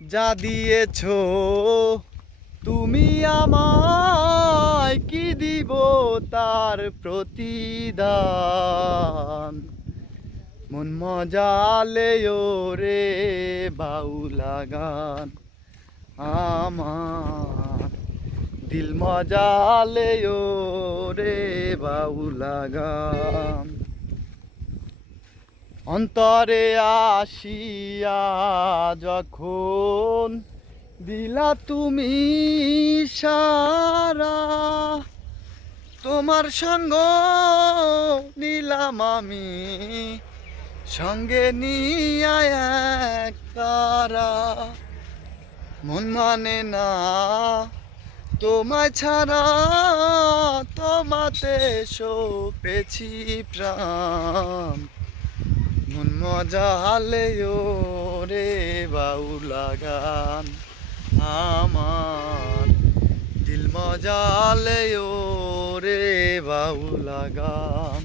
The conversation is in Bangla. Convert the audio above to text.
যা দিয়েছো তুমি আমায়, কি দিব তার প্রতিদান। মন মজালে রে বাউলা গান আমার, দিল মজালে রে বাউলা গান। অন্তরে আসিয়া যখন দিলা তুমি সারা, তোমার সঙ্গ নিলাম আমি, সঙ্গে নিয়া এক তারা। মন মানে না তোমায় ছাড়া, তোমাতে সপেছি প্রাণ। মন মজালে রে বাউলা গান আমার, দিল মজালে রে বাউলা গান।